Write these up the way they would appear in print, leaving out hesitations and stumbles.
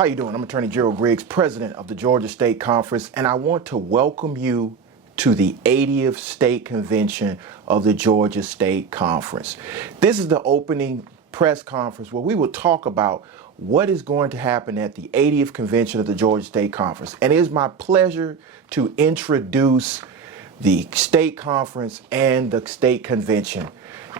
How you doing? I'm Attorney Gerald Griggs, President of the Georgia State Conference, and I want to welcome you to the 80th State Convention of the Georgia State Conference. This is the opening press conference where we will talk about what is going to happen at the 80th Convention of the Georgia State Conference. And it is my pleasure to introduce the State Conference and the State Convention.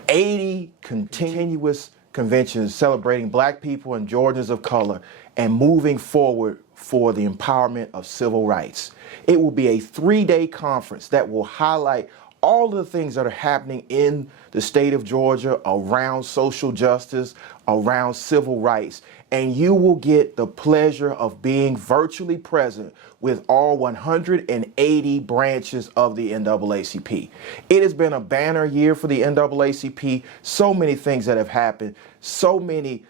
80 continuous conventions celebrating Black people and Georgians of color and moving forward for the empowerment of civil rights. It will be a 3-day conference that will highlight all of the things that are happening in the state of Georgia around social justice, around civil rights, and you will get the pleasure of being virtually present with all 180 branches of the NAACP. It has been a banner year for the NAACP, so many things that have happened, so many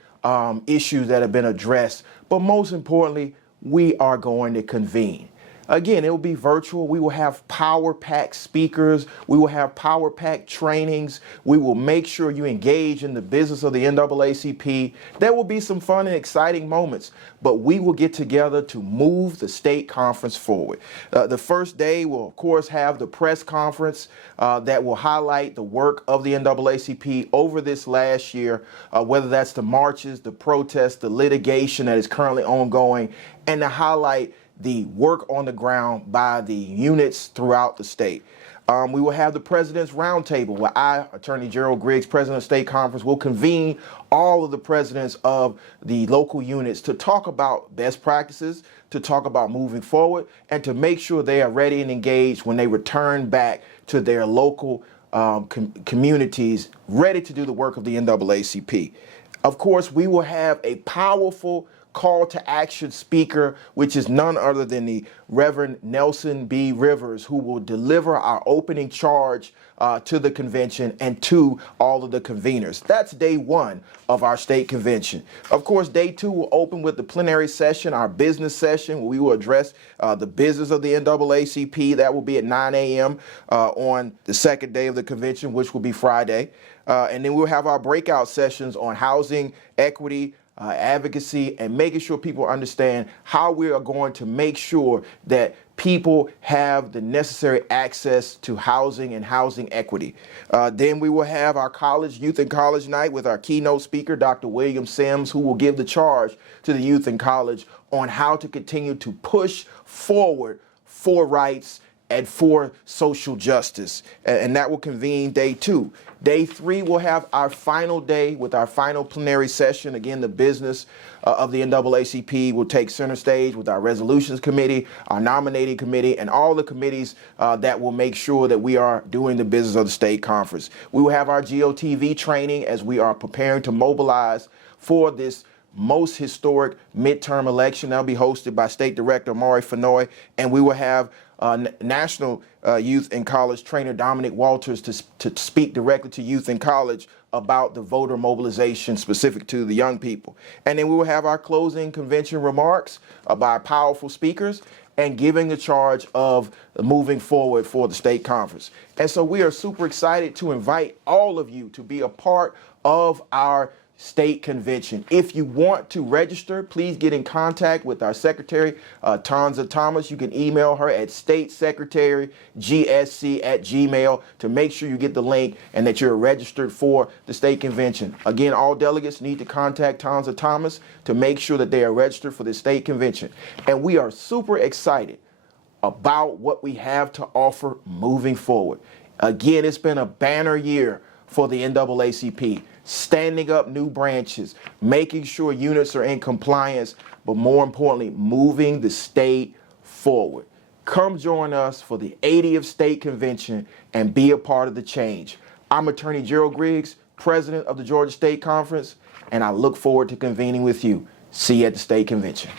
issues that have been addressed, but most importantly, we are going to convene. Again, it will be virtual. We will have power-packed speakers. We will have power-packed trainings. We will make sure you engage in the business of the NAACP. There will be some fun and exciting moments, but we will get together to move the state conference forward. The first day will, of course, have the press conference that will highlight the work of the NAACP over this last year, whether that's the marches, the protests, the litigation that is currently ongoing, and to highlight the work on the ground by the units throughout the state. We will have the President's Roundtable, where I, Attorney Gerald Griggs, President of the State Conference, will convene all of the presidents of the local units to talk about best practices, to talk about moving forward, and to make sure they are ready and engaged when they return back to their local communities, ready to do the work of the NAACP. Of course, we will have a powerful call to action speaker, which is none other than the Reverend Nelson B. Rivers, who will deliver our opening charge to the convention and to all of the conveners. That's day one of our state convention. Of course, day two will open with the plenary session, our business session, where we will address the business of the NAACP. That will be at 9 a.m. On the second day of the convention, which will be Friday. And then we'll have our breakout sessions on housing, equity, advocacy, and making sure people understand how we are going to make sure that people have the necessary access to housing and housing equity. Then we will have our youth and college night with our keynote speaker, Dr. William Sims, who will give the charge to the youth and college on how to continue to push forward for rights and for social justice. And that will convene day two. Day three will have our final day with our final plenary session. Again, the business of the NAACP will take center stage with our resolutions committee, our nominating committee, and all the committees that will make sure that we are doing the business of the state conference. We will have our GOTV training as we are preparing to mobilize for this most historic midterm election. That'll be hosted by State Director Maury Fenoy, and we will have National Youth and College Trainer Dominic Walters to speak directly to youth and college about the voter mobilization specific to the young people. And then we will have our closing convention remarks by powerful speakers and giving the charge of moving forward for the state conference. And so we are super excited to invite all of you to be a part of our state convention. If you want to register, please get in contact with our secretary, Tanza Thomas. You can email her at statesecretarygsc@gmail to make sure you get the link and that you're registered for the state convention. Again, all delegates need to contact Tanza Thomas to make sure that they are registered for the state convention. And we are super excited about what we have to offer moving forward. Again, it's been a banner year for the NAACP, standing up new branches, making sure units are in compliance, but more importantly, moving the state forward. Come join us for the 80th State Convention and be a part of the change. I'm Attorney Gerald Griggs, President of the Georgia State Conference, and I look forward to convening with you. See you at the State Convention.